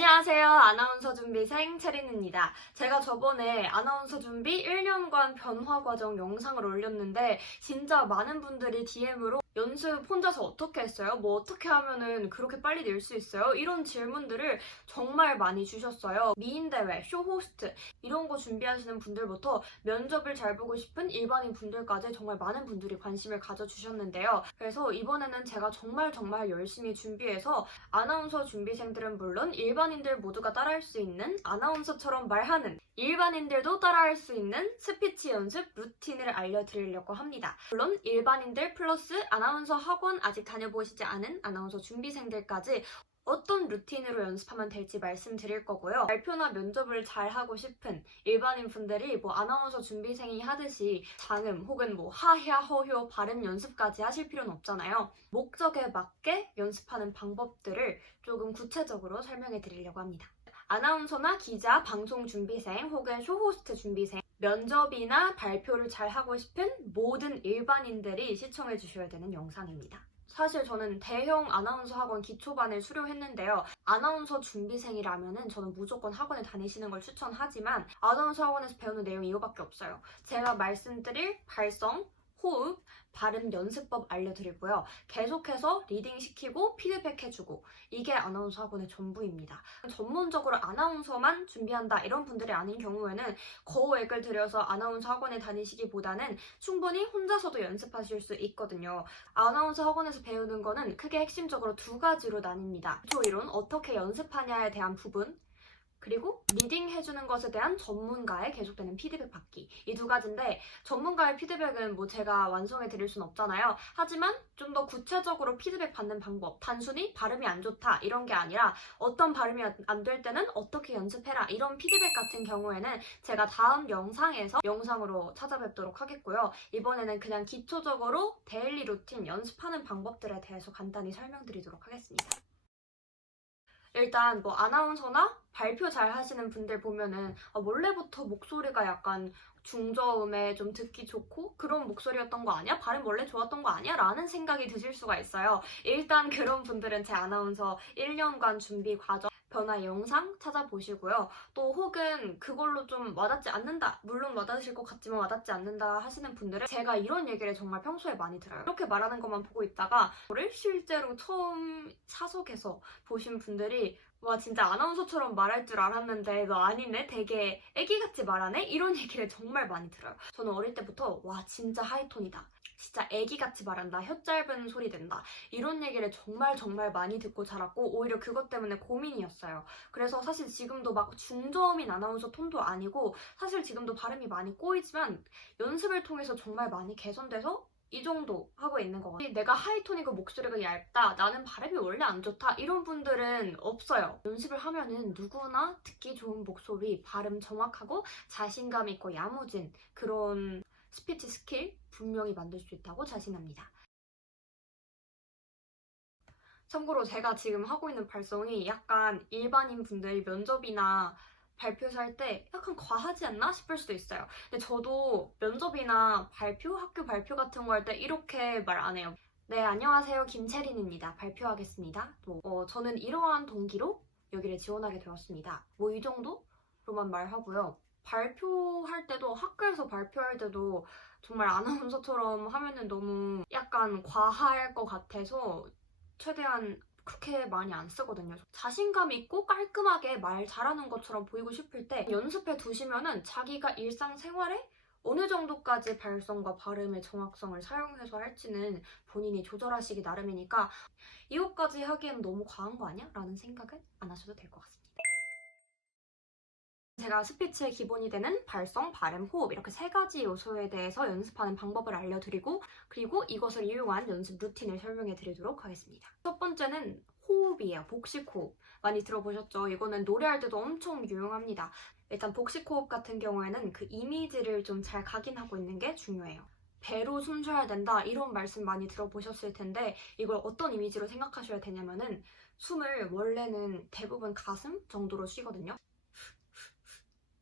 안녕하세요. 아나운서 준비생 채린입니다. 제가 저번에 아나운서 준비 1년간 변화 과정 영상을 올렸는데 진짜 많은 분들이 DM으로 연습 혼자서 어떻게 했어요? 뭐 어떻게 하면은 그렇게 빨리 낼 수 있어요? 이런 질문들을 정말 많이 주셨어요. 미인대회, 쇼호스트 이런 거 준비하시는 분들부터 면접을 잘 보고 싶은 일반인 분들까지 정말 많은 분들이 관심을 가져주셨는데요. 그래서 이번에는 제가 정말 열심히 준비해서 아나운서 준비생들은 물론 일반인들 모두가 따라할 수 있는 아나운서처럼 말하는 일반인들도 따라할 수 있는 스피치 연습 루틴을 알려드리려고 합니다. 물론 일반인들 플러스 아나운서 학원 아직 다녀보시지 않은 아나운서 준비생들까지 어떤 루틴으로 연습하면 될지 말씀드릴 거고요. 발표나 면접을 잘 하고 싶은 일반인 분들이 아나운서 준비생이 하듯이 장음 혹은 하야, 허효 발음 연습까지 하실 필요는 없잖아요. 목적에 맞게 연습하는 방법들을 조금 구체적으로 설명해 드리려고 합니다. 아나운서나 기자, 방송 준비생 혹은 쇼호스트 준비생, 면접이나 발표를 잘 하고 싶은 모든 일반인들이 시청해 주셔야 되는 영상입니다. 사실 저는 대형 아나운서 학원 기초반을 수료했는데요. 아나운서 준비생이라면은 저는 무조건 학원에 다니시는 걸 추천하지만 아나운서 학원에서 배우는 내용이 이거밖에 없어요. 제가 말씀드릴 발성, 호흡, 발음 연습법 알려드리고요. 계속해서 리딩 시키고 피드백 해주고 이게 아나운서 학원의 전부입니다. 전문적으로 아나운서만 준비한다 이런 분들이 아닌 경우에는 거액을 들여서 아나운서 학원에 다니시기보다는 충분히 혼자서도 연습하실 수 있거든요. 아나운서 학원에서 배우는 거는 크게 핵심적으로 두 가지로 나뉩니다. 기초 이론, 어떻게 연습하냐에 대한 부분, 그리고 리딩 해주는 것에 대한 전문가의 계속되는 피드백 받기. 이 두 가지인데 전문가의 피드백은 제가 완성해 드릴 순 없잖아요. 하지만 좀 더 구체적으로 피드백 받는 방법, 단순히 발음이 안 좋다 이런 게 아니라 어떤 발음이 안 될 때는 어떻게 연습해라 이런 피드백 같은 경우에는 제가 다음 영상으로 찾아뵙도록 하겠고요. 이번에는 그냥 기초적으로 데일리 루틴 연습하는 방법들에 대해서 간단히 설명드리도록 하겠습니다. 일단 아나운서나 발표 잘 하시는 분들 보면은 원래부터 목소리가 약간 중저음에 좀 듣기 좋고 그런 목소리였던 거 아니야? 발음 원래 좋았던 거 아니야? 라는 생각이 드실 수가 있어요. 일단 그런 분들은 제 아나운서 1년간 준비 과정 변화 영상 찾아보시고요. 또 혹은 그걸로 좀 와닿지 않는다. 물론 와닿으실 것 같지만 와닿지 않는다 하시는 분들은 제가 이런 얘기를 정말 평소에 많이 들어요. 이렇게 말하는 것만 보고 있다가 저를 실제로 처음 사석에서 보신 분들이 와 진짜 아나운서처럼 말할 줄 알았는데 너 아니네? 되게 애기같이 말하네? 이런 얘기를 정말 많이 들어요. 저는 어릴 때부터 와 진짜 하이톤이다. 진짜 애기같이 말한다. 혀 짧은 소리 된다. 이런 얘기를 정말 많이 듣고 자랐고 오히려 그것 때문에 고민이었어요. 그래서 사실 지금도 중저음인 아나운서 톤도 아니고 사실 지금도 발음이 많이 꼬이지만 연습을 통해서 정말 많이 개선돼서 이 정도 하고 있는 것 같아요. 내가 하이톤이고 목소리가 얇다, 나는 발음이 원래 안 좋다 이런 분들은 없어요. 연습을 하면은 누구나 듣기 좋은 목소리, 발음 정확하고 자신감 있고 야무진 그런 스피치 스킬 분명히 만들 수 있다고 자신합니다. 참고로 제가 지금 하고 있는 발성이 약간 일반인 분들 면접이나 발표서 할 때 약간 과하지 않나 싶을 수도 있어요. 근데 저도 면접이나 학교 발표 같은 거 할 때 이렇게 말 안 해요. 네, 안녕하세요. 김채린입니다. 발표하겠습니다. 저는 이러한 동기로 여기를 지원하게 되었습니다. 이 정도로만 말하고요. 발표할 때도 학교에서 발표할 때도 정말 아나운서처럼 하면은 너무 약간 과할 것 같아서 최대한 그렇게 많이 안 쓰거든요. 자신감 있고 깔끔하게 말 잘하는 것처럼 보이고 싶을 때 연습해 두시면은 자기가 일상생활에 어느 정도까지 발성과 발음의 정확성을 사용해서 할지는 본인이 조절하시기 나름이니까 이것까지 하기엔 너무 과한 거 아니야? 라는 생각은 안 하셔도 될 것 같습니다. 제가 스피치의 기본이 되는 발성, 발음, 호흡 이렇게 세 가지 요소에 대해서 연습하는 방법을 알려드리고 그리고 이것을 이용한 연습 루틴을 설명해 드리도록 하겠습니다. 첫 번째는 호흡이에요. 복식 호흡. 많이 들어보셨죠? 이거는 노래할 때도 엄청 유용합니다. 일단 복식 호흡 같은 경우에는 그 이미지를 좀 잘 각인하고 있는 게 중요해요. 배로 숨 쉬어야 된다 이런 말씀 많이 들어보셨을 텐데 이걸 어떤 이미지로 생각하셔야 되냐면은 숨을 원래는 대부분 가슴 정도로 쉬거든요.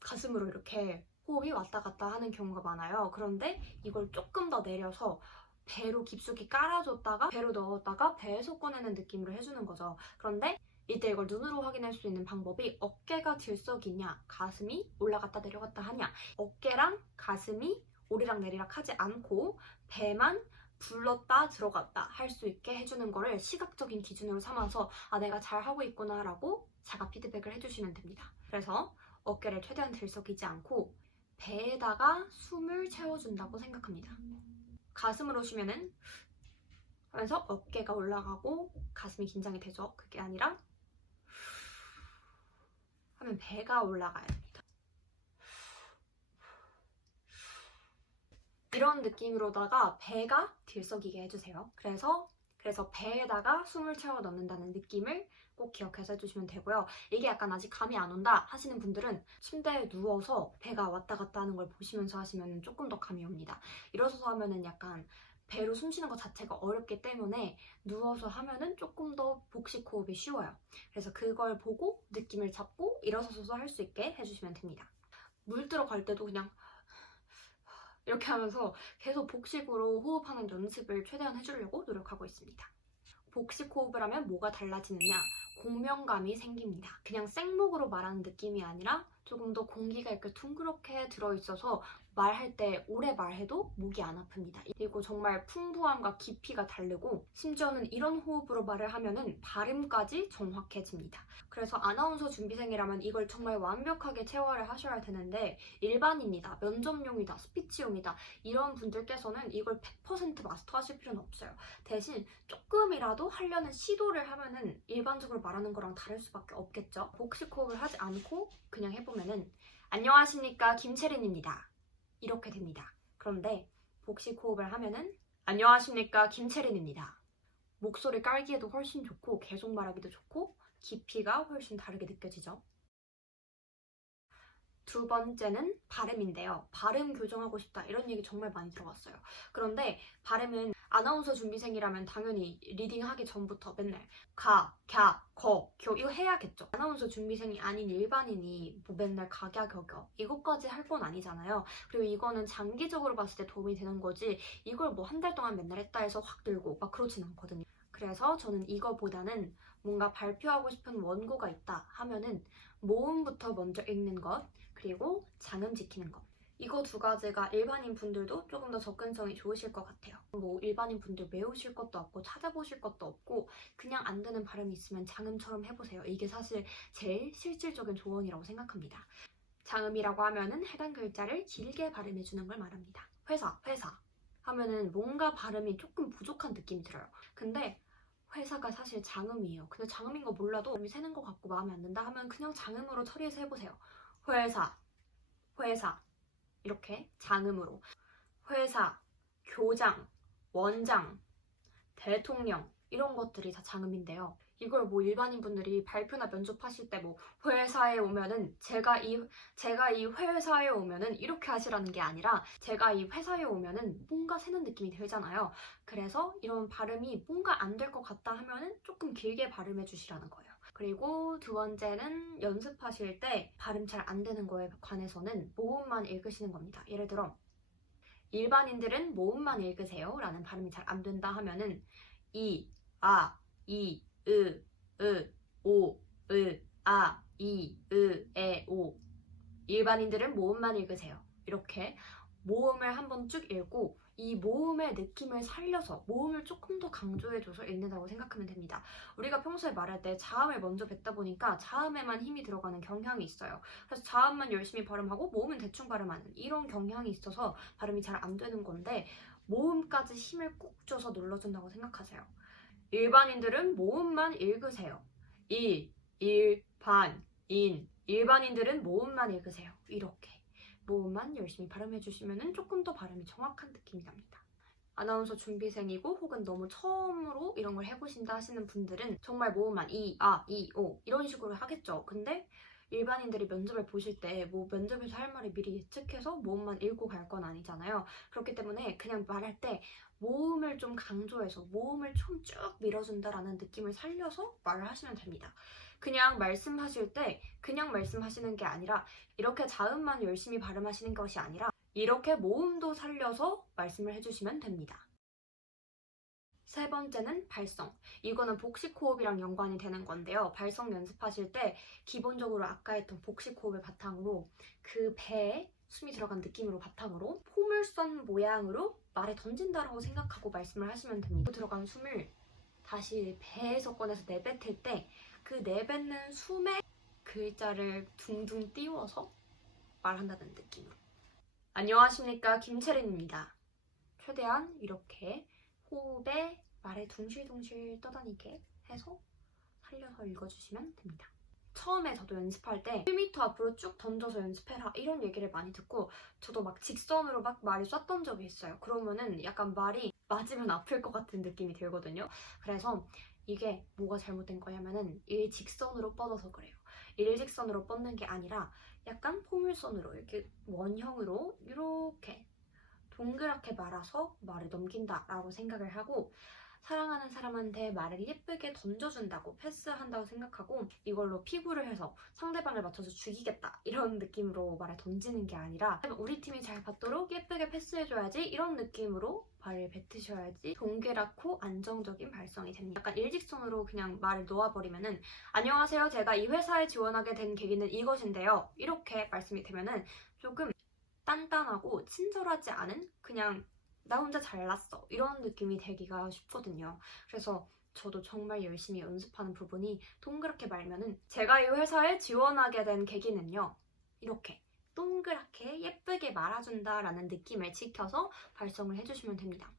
가슴으로 이렇게 호흡이 왔다 갔다 하는 경우가 많아요. 그런데 이걸 조금 더 내려서 배로 깊숙이 깔아줬다가 배로 넣었다가 배에서 꺼내는 느낌으로 해주는 거죠. 그런데 이때 이걸 눈으로 확인할 수 있는 방법이 어깨가 들썩이냐, 가슴이 올라갔다 내려갔다 하냐, 어깨랑 가슴이 오르락 내리락 하지 않고 배만 불렀다 들어갔다 할 수 있게 해주는 거를 시각적인 기준으로 삼아서 아, 내가 잘하고 있구나 라고 자가 피드백을 해주시면 됩니다. 그래서 어깨를 최대한 들썩이지 않고 배에다가 숨을 채워준다고 생각합니다. 가슴으로 쉬면은 하면서 어깨가 올라가고 가슴이 긴장이 되죠. 그게 아니라 하면 배가 올라가야 됩니다. 이런 느낌으로다가 배가 들썩이게 해주세요. 그래서 배에다가 숨을 채워 넣는다는 느낌을 꼭 기억해서 해주시면 되고요. 이게 약간 아직 감이 안 온다 하시는 분들은 침대에 누워서 배가 왔다 갔다 하는 걸 보시면서 하시면 조금 더 감이 옵니다. 일어서서 하면은 약간 배로 숨 쉬는 것 자체가 어렵기 때문에 누워서 하면은 조금 더 복식 호흡이 쉬워요. 그래서 그걸 보고 느낌을 잡고 일어서서 할 수 있게 해주시면 됩니다. 물 들어갈 때도 그냥 이렇게 하면서 계속 복식으로 호흡하는 연습을 최대한 해주려고 노력하고 있습니다. 복식 호흡을 하면 뭐가 달라지느냐? 공명감이 생깁니다. 그냥 생목으로 말하는 느낌이 아니라 조금 더 공기가 이렇게 둥그렇게 들어있어서 말할 때 오래 말해도 목이 안 아픕니다. 그리고 정말 풍부함과 깊이가 다르고 심지어는 이런 호흡으로 말을 하면은 발음까지 정확해집니다. 그래서 아나운서 준비생이라면 이걸 정말 완벽하게 체화를 하셔야 되는데 일반인이다, 면접용이다, 스피치용이다 이런 분들께서는 이걸 100% 마스터하실 필요는 없어요. 대신 조금이라도 하려는 시도를 하면은 일반적으로 말하는 거랑 다를 수밖에 없겠죠. 복식 호흡을 하지 않고 그냥 해보면은 안녕하십니까 김채린입니다. 이렇게 됩니다. 그런데 복식 호흡을 하면은 안녕하십니까 김채린입니다. 목소리 깔기에도 훨씬 좋고 계속 말하기도 좋고 깊이가 훨씬 다르게 느껴지죠. 두 번째는 발음인데요. 발음 교정하고 싶다 이런 얘기 정말 많이 들어봤어요. 그런데 발음은 아나운서 준비생이라면 당연히 리딩하기 전부터 맨날 가, 갸, 거, 교 이거 해야겠죠. 아나운서 준비생이 아닌 일반인이 뭐 맨날 가, 갸, 겨, 겨 이것까지 할 건 아니잖아요. 그리고 이거는 장기적으로 봤을 때 도움이 되는 거지 이걸 뭐 한 달 동안 맨날 했다 해서 확 늘고 막 그렇진 않거든요. 그래서 저는 이거보다는 뭔가 발표하고 싶은 원고가 있다 하면은 모음부터 먼저 읽는 것 그리고 장음 지키는 것. 이거 두 가지가 일반인 분들도 조금 더 접근성이 좋으실 것 같아요. 뭐 일반인 분들 외우실 것도 없고 찾아보실 것도 없고 그냥 안 되는 발음이 있으면 장음처럼 해보세요. 이게 사실 제일 실질적인 조언이라고 생각합니다. 장음이라고 하면은 해당 글자를 길게 발음해주는 걸 말합니다. 회사 하면은 뭔가 발음이 조금 부족한 느낌이 들어요. 근데 회사가 사실 장음이에요. 근데 장음인 거 몰라도 발음이 새는 것 같고 마음에 안 든다 하면 그냥 장음으로 처리해서 해보세요. 회사 이렇게 장음으로 회사, 교장, 원장, 대통령 이런 것들이 다 장음인데요. 이걸 뭐 일반인 분들이 발표나 면접하실 때 뭐 회사에 오면은 제가 이 회사에 오면은 이렇게 하시라는 게 아니라 제가 이 회사에 오면은 뭔가 새는 느낌이 들잖아요. 그래서 이런 발음이 뭔가 안 될 것 같다 하면은 조금 길게 발음해 주시라는 거예요. 그리고 두 번째는 연습하실 때 발음 잘 안 되는 거에 관해서는 모음만 읽으시는 겁니다. 예를 들어 일반인들은 모음만 읽으세요 라는 발음이 잘 안 된다 하면은 이, 아, 이, 오, 아, 이, 에, 오 일반인들은 모음만 읽으세요. 이렇게 모음을 한번 쭉 읽고 이 모음의 느낌을 살려서 모음을 조금 더 강조해줘서 읽는다고 생각하면 됩니다. 우리가 평소에 말할 때 자음을 먼저 뱉다 보니까 자음에만 힘이 들어가는 경향이 있어요. 그래서 자음만 열심히 발음하고 모음은 대충 발음하는 이런 경향이 있어서 발음이 잘 안 되는 건데 모음까지 힘을 꾹 줘서 눌러준다고 생각하세요. 일반인들은 모음만 읽으세요. 일반인들은 모음만 읽으세요. 이렇게 모음만 열심히 발음해주시면 조금 더 발음이 정확한 느낌이 납니다. 아나운서 준비생이고 혹은 너무 처음으로 이런 걸 해보신다 하시는 분들은 정말 모음만 이, 아, 이, 오 이런 식으로 하겠죠. 근데 일반인들이 면접을 보실 때 뭐 면접에서 할 말을 미리 예측해서 모음만 읽고 갈 건 아니잖아요. 그렇기 때문에 그냥 말할 때 모음을 좀 강조해서 모음을 좀 쭉 밀어준다라는 느낌을 살려서 말을 하시면 됩니다. 그냥 말씀하실 때 그냥 말씀하시는 게 아니라 이렇게 자음만 열심히 발음하시는 것이 아니라 이렇게 모음도 살려서 말씀을 해주시면 됩니다. 세 번째는 발성. 이거는 복식 호흡이랑 연관이 되는 건데요. 발성 연습하실 때 기본적으로 아까 했던 복식 호흡을 바탕으로 그 배에 숨이 들어간 느낌으로 바탕으로 포물선 모양으로 말에 던진다라고 생각하고 말씀을 하시면 됩니다. 들어간 숨을 다시 배에서 꺼내서 내뱉을 때 그 내뱉는 숨에 글자를 둥둥 띄워서 말한다는 느낌으로. 안녕하십니까, 김채린입니다. 최대한 이렇게 호흡에 말에 둥실둥실 떠다니게 해서 살려서 읽어주시면 됩니다. 처음에 저도 연습할 때 1m 앞으로 쭉 던져서 연습해라 이런 얘기를 많이 듣고 저도 막 직선으로 막 말을 쐈던 적이 있어요. 그러면은 약간 말이 맞으면 아플 것 같은 느낌이 들거든요. 그래서 이게 뭐가 잘못된 거냐면은 일직선으로 뻗어서 그래요. 일직선으로 뻗는 게 아니라 약간 포물선으로 이렇게 원형으로 이렇게 동그랗게 말아서 말을 넘긴다라고 생각을 하고 사랑하는 사람한테 말을 예쁘게 던져준다고 패스한다고 생각하고 이걸로 피구를 해서 상대방을 맞춰서 죽이겠다 이런 느낌으로 말을 던지는 게 아니라 우리 팀이 잘 받도록 예쁘게 패스해줘야지 이런 느낌으로 말을 뱉으셔야지 동그랗고 안정적인 발성이 됩니다. 약간 일직선으로 그냥 말을 놓아버리면은 안녕하세요, 제가 이 회사에 지원하게 된 계기는 이것인데요 이렇게 말씀이 되면은 조금 단단하고 친절하지 않은 그냥 나 혼자 잘났어 이런 느낌이 되기가 쉽거든요. 그래서 저도 정말 열심히 연습하는 부분이 동그랗게 말면은 제가 이 회사에 지원하게 된 계기는요 이렇게 동그랗게 예쁘게 말아준다라는 느낌을 지켜서 발성을 해주시면 됩니다.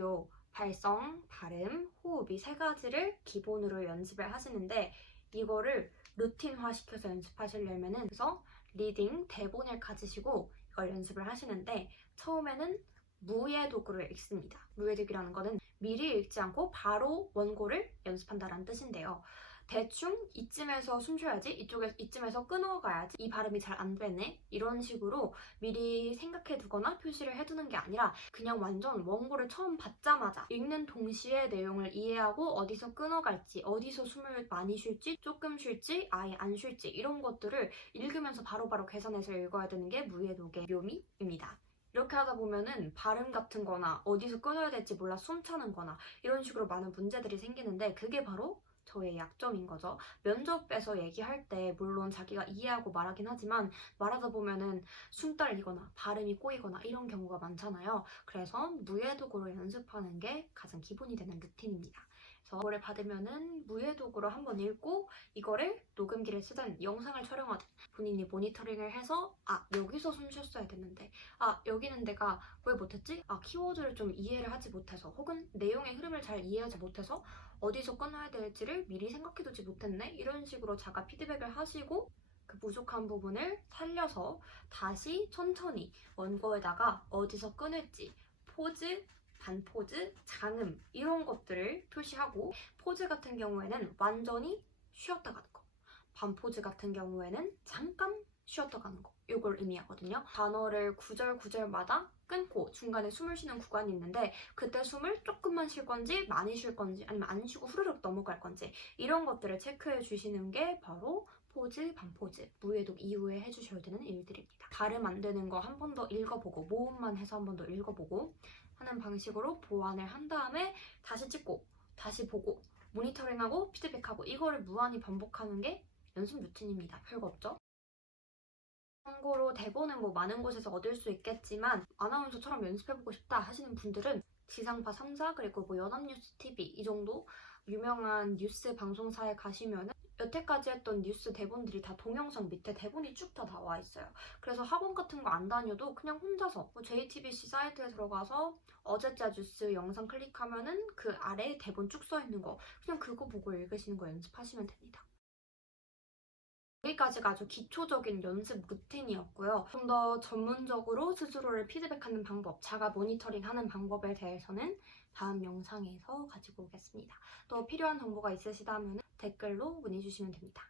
요 발성, 발음, 호흡 이 세 가지를 기본으로 연습을 하시는데 이거를 루틴화 시켜서 연습하시려면은 그래서 리딩, 대본을 가지시고 이걸 연습을 하시는데 처음에는 무예독으로 읽습니다. 무예독이라는 거는 미리 읽지 않고 바로 원고를 연습한다는 뜻인데요. 대충 이쯤에서 숨 쉬어야지, 이쯤에서 끊어가야지, 이 발음이 잘 안 되네 이런 식으로 미리 생각해 두거나 표시를 해두는 게 아니라 그냥 완전 원고를 처음 받자마자 읽는 동시에 내용을 이해하고 어디서 끊어갈지, 어디서 숨을 많이 쉴지, 조금 쉴지, 아예 안 쉴지 이런 것들을 읽으면서 바로바로 계산해서 읽어야 되는 게 무예독의 묘미입니다. 이렇게 하다 보면은 발음 같은 거나 어디서 끊어야 될지 몰라 숨 차는 거나 이런 식으로 많은 문제들이 생기는데 그게 바로 저의 약점인 거죠. 면접에서 얘기할 때 물론 자기가 이해하고 말하긴 하지만 말하다 보면은 숨 떨리거나 발음이 꼬이거나 이런 경우가 많잖아요. 그래서 무예독으로 연습하는 게 가장 기본이 되는 루틴입니다. 그래서 이거를 받으면은 무예독으로 한번 읽고 이거를 녹음기를 쓰든 영상을 촬영하든 본인이 모니터링을 해서 여기서 숨 쉬었어야 됐는데 여기는 내가 왜 못했지? 키워드를 좀 이해를 하지 못해서 혹은 내용의 흐름을 잘 이해하지 못해서 어디서 끊어야 될지를 미리 생각해두지 못했네? 이런 식으로 자가 피드백을 하시고 그 부족한 부분을 살려서 다시 천천히 원고에다가 어디서 끊을지 포즈, 반포즈, 장음 이런 것들을 표시하고 포즈 같은 경우에는 완전히 쉬었다 가는 거, 반포즈 같은 경우에는 잠깐 쉬었다 가는 거 이걸 의미하거든요. 단어를 구절마다 끊고 중간에 숨을 쉬는 구간이 있는데 그때 숨을 조금만 쉴 건지 많이 쉴 건지 아니면 안 쉬고 후루룩 넘어갈 건지 이런 것들을 체크해 주시는 게 바로 포즈, 반포즈, 무예독 이후에 해주셔야 되는 일들입니다. 발음 안 되는 거 한 번 더 읽어보고 모음만 해서 한 번 더 읽어보고 하는 방식으로 보완을 한 다음에 다시 찍고 다시 보고 모니터링하고 피드백하고 이거를 무한히 반복하는 게 연습 루틴입니다. 별거 없죠? 참고로 대본은 많은 곳에서 얻을 수 있겠지만 아나운서처럼 연습해보고 싶다 하시는 분들은 지상파 3사 그리고 연합뉴스 TV 이 정도 유명한 뉴스 방송사에 가시면 여태까지 했던 뉴스 대본들이 다 동영상 밑에 대본이 쭉 다 나와 있어요. 그래서 학원 같은 거 안 다녀도 그냥 혼자서 JTBC 사이트에 들어가서 어제자 뉴스 영상 클릭하면은 그 아래에 대본 쭉 써 있는 거 그냥 그거 보고 읽으시는 거 연습하시면 됩니다. 여기까지가 아주 기초적인 연습 루틴이었고요. 좀 더 전문적으로 스스로를 피드백하는 방법, 자가 모니터링하는 방법에 대해서는 다음 영상에서 가지고 오겠습니다. 또 필요한 정보가 있으시다면 댓글로 문의 주시면 됩니다.